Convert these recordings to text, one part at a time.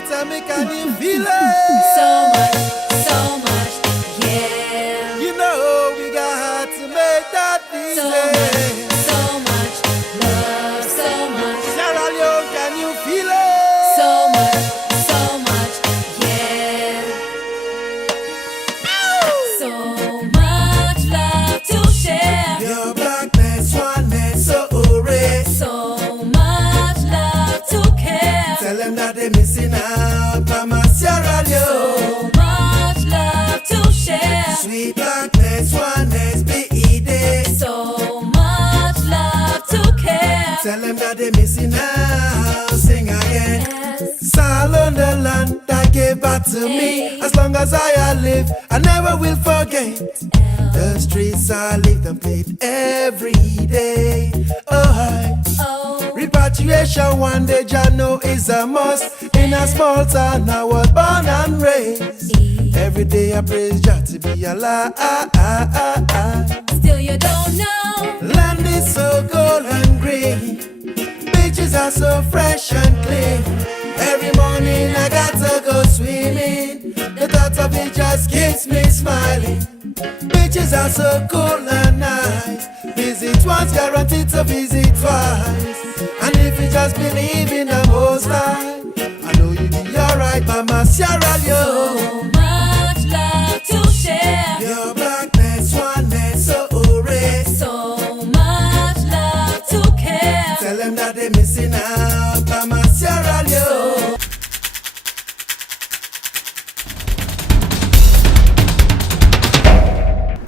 yo, tell me, can you feel it? So much, yeah. You know we got to make that easy. So much love, so much. Sierra Leone, can you feel it? So much, yeah. So much love to share. Your blackness, oneness, so rare. So much love to care. Tell them that they're missing out, Mama Sierra Leone. So much love to share. Sweet blackness, oneness, be day. So much love to care. Tell them that they're missing out. Sing again. Yes. Sal on the land that gave back to me. As long as I live, I never will forget. The streets I live and played every day. Oh, hi. Oh, Repatriation one day, Jah know is a must. In a small town, I was born and raised. Every day I praise Jah to be alive. still you don't know. Land is so gold and green. Beaches are so fresh and clean. Every morning I got to go swimming. The thought of it just keeps me smiling. Beaches are so cool and nice. Visit once, guaranteed to visit twice. And if you just believe in the Most High, I know you'll be alright, Mama Sierra Leone. So much love to share. Your blackness, oneness, so rare. So much love to care. Tell them that they're missing out, Mama Sierra Leone.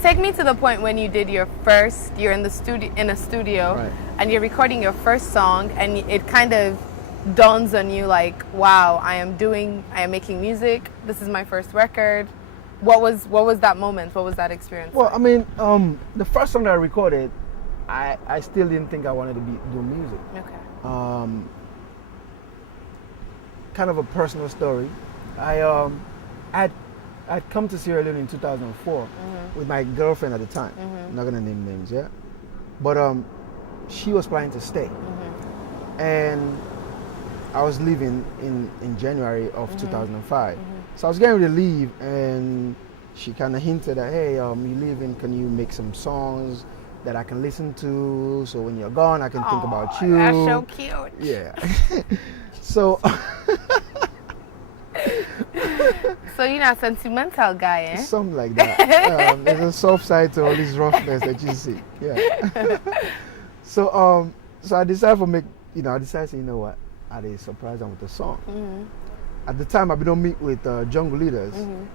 Take me to the point when you did your first, you're in a studio, Right. and you're recording your first song, and it kind of dawns on you like, wow, I am making music. This is my first record. What was that moment? What was that experience? Well, I mean, the first song that I recorded, I still didn't think I wanted to do music. Okay. Kind of a personal story. I'd come to Sierra Leone in 2004 with my girlfriend at the time. I'm not gonna name names, yeah. But she was planning to stay, and I was leaving in January of 2005. So I was getting ready to leave, and she kind of hinted that, hey, you leaving? Can you make some songs that I can listen to? So when you're gone, I can think about you. That's so cute. Yeah. So. So you're not a sentimental guy, eh? Something like that. There's a soft side to all this roughness that you see. Yeah. So I decided to say, you know what? I'd surprise them with a song. At the time, I don't meet with jungle leaders.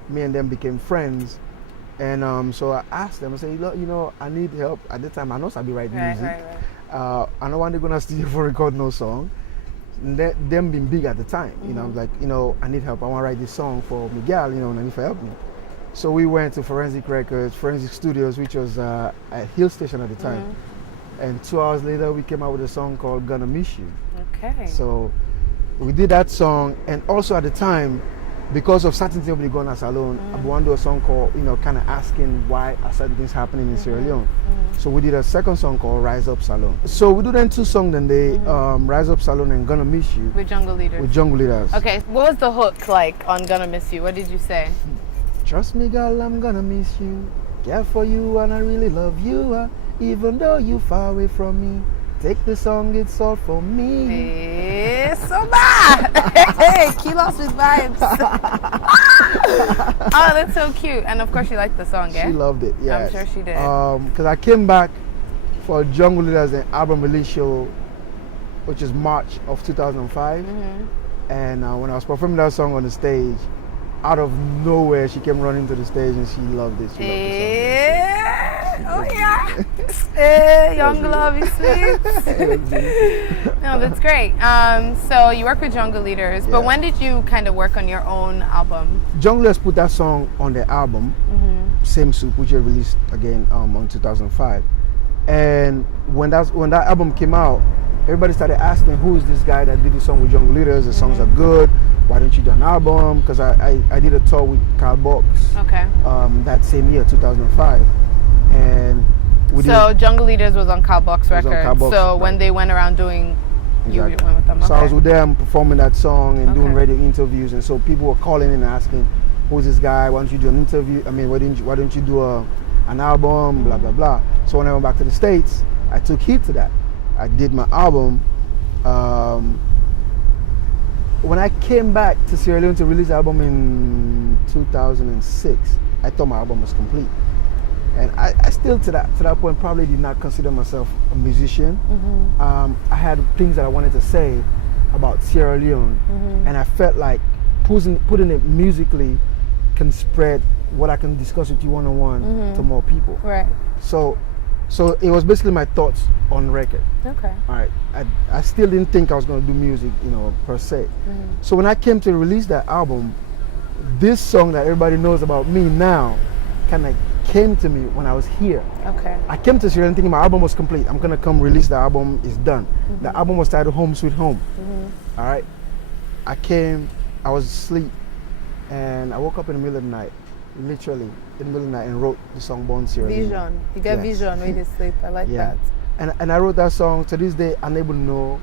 Me and them became friends, and so I asked them. I said, you know, I need help. At the time, I know I'd be writing music. Right. I know when they're gonna studio for record no song. Them being big at the time, you know, I was like, you know, I need help. I want to write this song for Miguel, you know, and I need for help me. So we went to Forensic Studios, which was a hill station at the time. And 2 hours later, we came out with a song called Gonna Miss You. Okay. So we did that song, and also at the time, because of certain things we going as alone, I want to do a song called, you know, kind of asking why are certain things happening in Sierra Leone. So we did a second song called Rise Up Salon. So we do then 2 songs, then they Rise Up Salon and Gonna Miss You. With jungle leaders. With jungle leaders. Okay, what was the hook like on Gonna Miss You? What did you say? Trust me, girl, I'm gonna miss you. Care for you, and I really love you. Even though you far away from me. Take the song, it's all for me. Hey, so bad. Hey, Kilos with vibes. Oh, that's so cute. And of course, she liked the song, yeah? She loved it, yeah. I'm sure she did. Because I came back for Jungle Leaders and album release show, which is March of 2005. And when I was performing that song on the stage, out of nowhere, she came running to the stage and she loved it. She loved the song. Oh yeah. Hey, young love is sweet. No, that's great. So you work with jungle leaders, but when did you kind of work on your own album? Jungle Leaders put that song on their album, Same Soup, which they released again on 2005. And when that album came out, everybody started asking, who is this guy that did the song with jungle leaders? The songs are good. Why don't you do an album? Because I did a tour with Carl Box. Okay. That same year, 2005. And So Jungle Leaders was on Carl Box Records. Carl Box, so right. when they went around doing You Exactly. went with them. So I was Okay. with them performing that song and doing Okay. radio interviews, and so people were calling in and asking, "Who's this guy? Why don't you do an interview? I mean, why don't you do an album? Blah blah blah." So when I went back to the States, I took heed to that. I did my album. When I came back to Sierra Leone to release the album in 2006, I thought my album was complete. And I still, to that point, probably did not consider myself a musician. I had things that I wanted to say about Sierra Leone, and I felt like putting it musically can spread what I can discuss with you one-on-one to more people. Right. So it was basically my thoughts on record. Okay. All right. I still didn't think I was going to do music, per se. So when I came to release that album, this song that everybody knows about me now kind of came to me when I was here. Okay. I came to Sierra Leone thinking my album was complete. I'm going to come release the album, it's done. The album was titled Home Sweet Home. All right. I came, I was asleep, and I woke up in the middle of the night, literally in the middle of the night, and wrote the song Born Sierra Leone. Vision. You get Yes. vision when you sleep. I like that. And I wrote that song. To this day, I'm able to know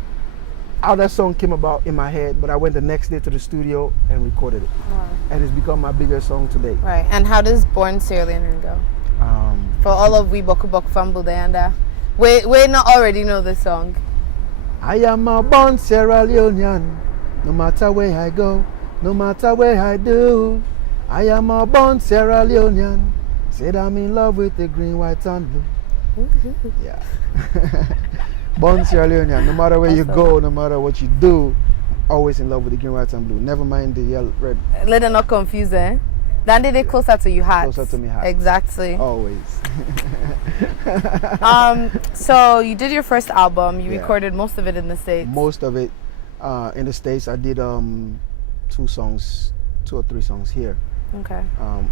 how that song came about in my head, but I went the next day to the studio and recorded it. Wow. And it's become my biggest song today. Right. And how does Born Sierra Leone go? For all of we Boku Boku Fambu Dayanda, we not already know this song. I am a born Sierra Leonean, no matter where I go, no matter where I do. I am a born Sierra Leonean, said I'm in love with the green, white and blue. Yeah. Born Sierra Leonean, no matter where you go, no matter what you do, always in love with the green, white and blue. Never mind the yellow, red. Let them not confuse, eh? Then they closer to your heart. Closer to me heart. Exactly. Always. So you did your first album. You Yeah. recorded most of it in the States. Most of it in the States. I did 2 or 3 songs here. Okay.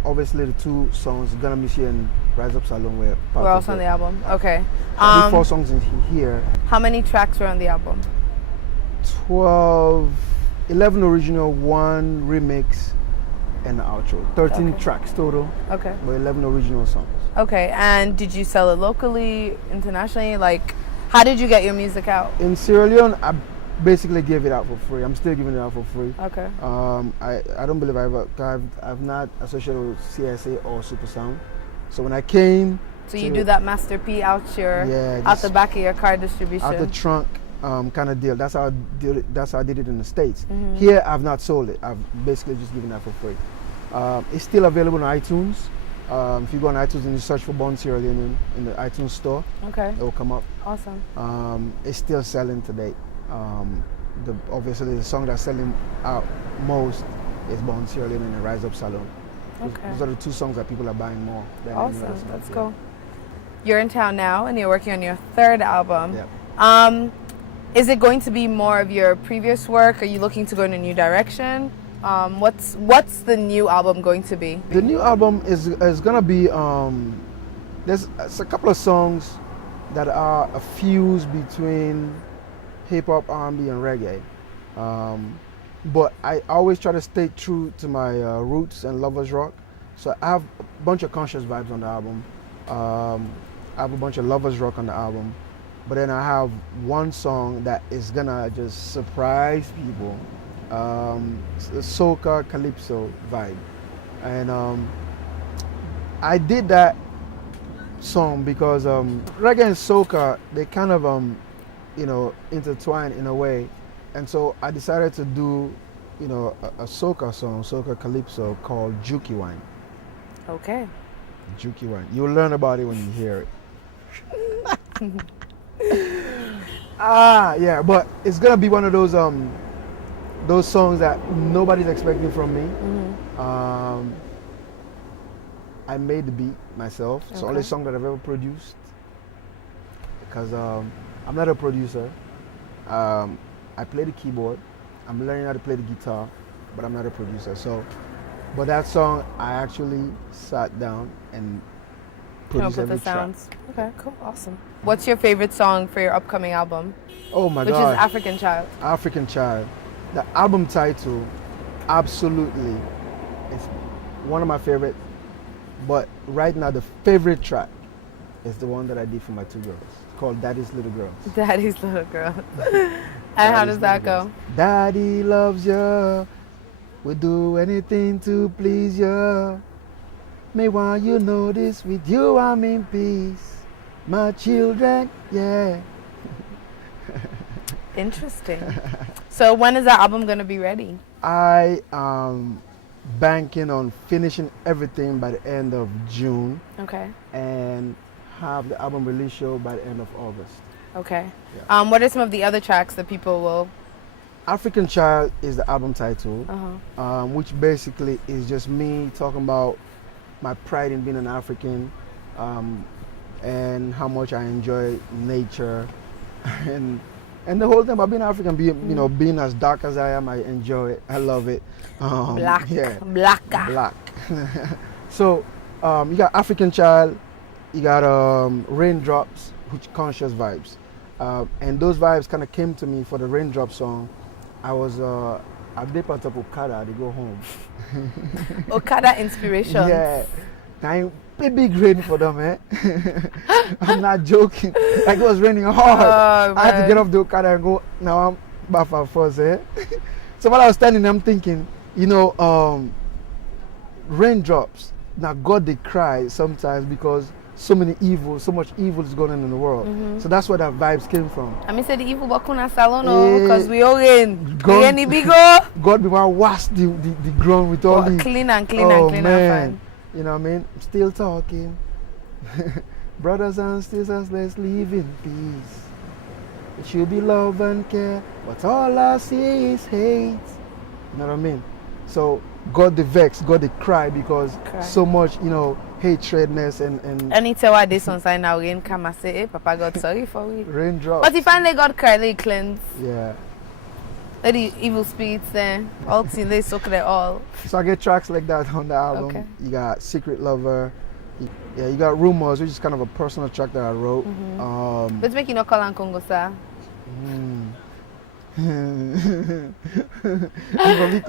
Obviously, the 2 songs, Gonna Miss You and Rise Up Salon, were part We're of also on it. the album. Okay. I did 4 songs in here. How many tracks were on the album? 11 original, 1 remix, and the outro. 13 Okay. tracks total, Okay. but 11 original songs. Okay. And did you sell it locally, internationally? Like, how did you get your music out? In Sierra Leone, I basically gave it out for free. I'm still giving it out for free. Okay. I don't believe I've not associated with CSA or Super Sound. So when I came, So you do that Master P out Yeah, out the just back of your car distribution. out the trunk kind of deal. That's how I did it. That's how I did it in the States. Mm-hmm. Here, I've not sold it. I've basically just given that for free. It's still available on iTunes. If you go on iTunes and you search for Born Sierra Leone in the iTunes store, Okay. it will come up. Awesome. It's still selling today. Obviously, the song that's selling out most is Born Sierra Leone and Rise Up Salon. Okay. Those are the 2 songs that people are buying more than any Awesome. other song. That's Yeah. cool. You're in town now, and you're working on your 3rd album. Yeah. Is it going to be more of your previous work? Are you looking to go in a new direction? What's the new album going to be? The new album is gonna be there's a couple of songs that are a fuse between hip hop, R&B, and reggae. But I always try to stay true to my roots and lovers rock. So I have a bunch of conscious vibes on the album. I have a bunch of lovers rock on the album. But then I have one song that is gonna just surprise people. It's the soca calypso vibe, and I did that song because reggae and soca, they kind of intertwine in a way, and so I decided to do a soca song, soca calypso, called Juki Wine. Okay. Juki Wine. You'll learn about it when you hear it. Yeah, but it's gonna be one of those songs that nobody's expecting from me. I made the beat myself. It's the only song that I've ever produced because I'm not a producer. I play the keyboard. I'm learning how to play the guitar, but I'm not a producer. But that song, I actually sat down and Come up produced with the every track. sounds. Okay, cool, awesome. What's your favorite song for your upcoming album? Oh my Which God. is African Child. African Child. The album title, absolutely, is one of my favorite. But right now, the favorite track is the one that I did for my 2 girls, called Daddy's Little Girls. Daddy's Little Girl. And how Daddy's does that never go? Daddy loves you. We do anything to please you. May want you know this, with you I'm in peace. My children, yeah. Interesting. So when is that album gonna be ready? I am banking on finishing everything by the end of June Okay. and have the album release show by the end of August. Okay. Yeah. What are some of the other tracks that people will? African Child is the album title, Uh-huh. which basically is just me talking about my pride in being an African, and how much I enjoy nature, and the whole thing about being African, being as dark as I am, I enjoy it. I love it. Black. Yeah. Blacka. Black. So you got African Child, you got Raindrops, which conscious vibes, and those vibes kind of came to me for the Raindrop song. I was I did part of Okada to go home. Okada inspiration. Yeah, now big rain for them, eh? I'm not joking. Like it was raining hard. Oh, I had to man. get off the Okada and go. Now I'm back and forth, eh? So while I was standing, I'm thinking, raindrops. Now God they cry sometimes because so much evil is going on in the world. So that's where that vibes came from. I mean, say the evil bakuna salono because we all in. God- We any bigger. God be one wash the ground with all the Clean and clean oh, and clean man. and fine. You know what I mean? I'm still talking. Brothers and sisters, let's live in peace. It should be love and care, but all I see is hate. You know what I mean? So God the vex, God the cry because so much, hatredness and Anytime I did something now, rain come and say, hey, Papa God, sorry for we. raindrops. But if I let God cry, they cleanse. Yeah. Let the evil spirits then, all things, they soak it all. So I get tracks like that on the album. Okay. You got Secret Lover. You got Rumors, which is kind of a personal track that I wrote. But make you not call on Congo, sir. Somebody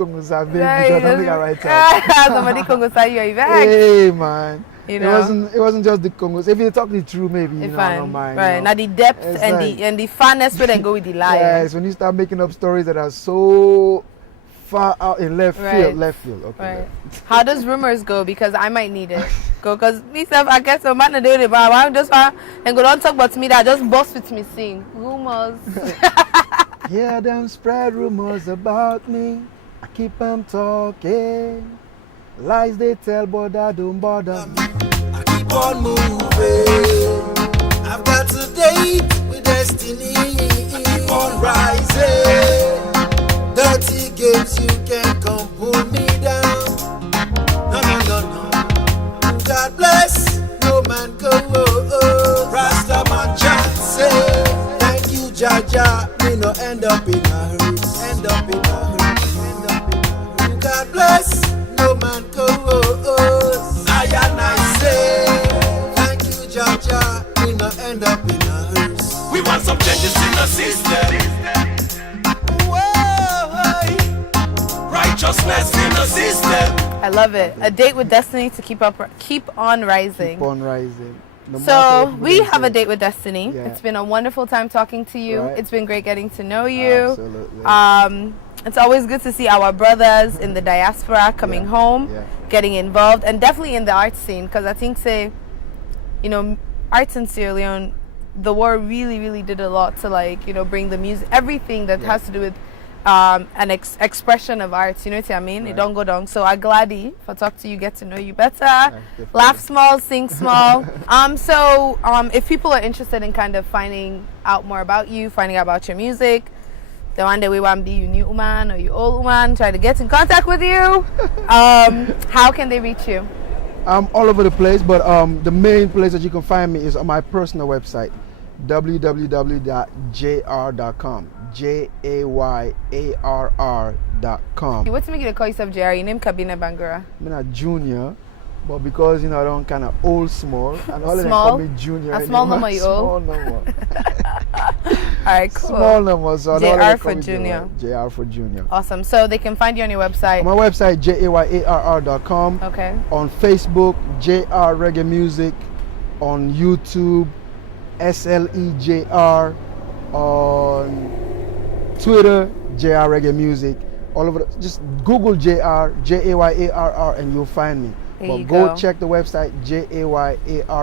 Somebody Congo, sir, you're back. Hey man, You know, it wasn't just the Congos. If you talk the truth, maybe I fine. don't mind. Right. Now the depth and the funness where they go with the lie. Yes, when you start making up stories that are so far out in left field. Okay. Right. How does Rumors go? Because I might need it. Go, because myself, I guess a man do it, but I'm just and go don't talk about me. That just bust with me sing Rumors. Hear them spread rumors about me. I keep them talking. Lies they tell, but that don't bother me. I keep on moving. I've got to date with destiny. I keep on rising. Dirty games, you can't come pull me down. No. God bless, no man go. Rasta man chant say, thank you, Jaja. Me no end up in a hearse. End up in a hearse. God bless, no man go. I say, thank you, Jaja. Me no end up in a hearse. We want some changes in the system. Righteousness in the system. I love it. A date with destiny to keep on rising. Keep on rising. No matter So what we they have a say. date with destiny. Yeah. It's been a wonderful time talking to you. Right. It's been great getting to know you. Absolutely. It's always good to see our brothers in the diaspora coming home, Yeah. getting involved, and definitely in the art scene. Because I think, arts in Sierra Leone, the war really, really did a lot to bring the music, everything that has to do with an expression of arts. You know what I mean? It Right. don't go down. So I'm glad for talk to you, get to know you better, definitely. laugh small, sing small. If people are interested in kind of finding out more about you, finding out about your music, the one day we want to be you new woman or you old woman, try to get in contact with you. How can they reach you? I'm all over the place, but the main place that you can find me is on my personal website, www.jayarr.com. JayArr.com. What's making you call yourself JayArr? Your name Kabina Bangura. I'm a junior, but because I don't kind of old small, and all of them Small? call me junior. A small anymore. number you Small old? number. All right, cool. Small number. So JayArr all of them for call me junior. JayArr for junior. Awesome. So they can find you on your website. On my website, JayArr.com. Okay. On Facebook, JayArr Reggae Music. On YouTube, SLEJR. On Twitter, JayArr Reggae Music. All over. Just Google JayArr, JayArr, and you'll find me. There But you go go. check the website, JayArr.com,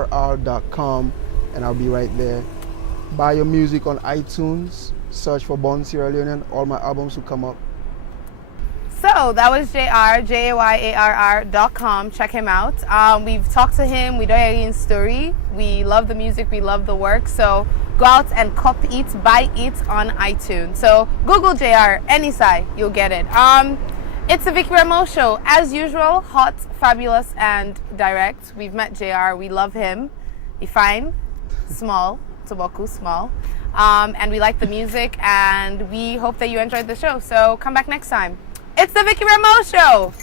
and I'll be right there. Buy your music on iTunes. Search for Born Sierra Leonean. All my albums will come up. So that was JayArr, JayArr.com. Check him out. We've talked to him. We know his story. We love the music. We love the work. So go out and copy it, buy it on iTunes. So Google JayArr, any side, you'll get it. It's the Vickie Remoe Show. As usual, hot, fabulous, and direct. We've met JayArr. We love him. He's fine, small, Toboku, small. And we like the music, and we hope that you enjoyed the show. So come back next time. It's the Vickie Remoe Show.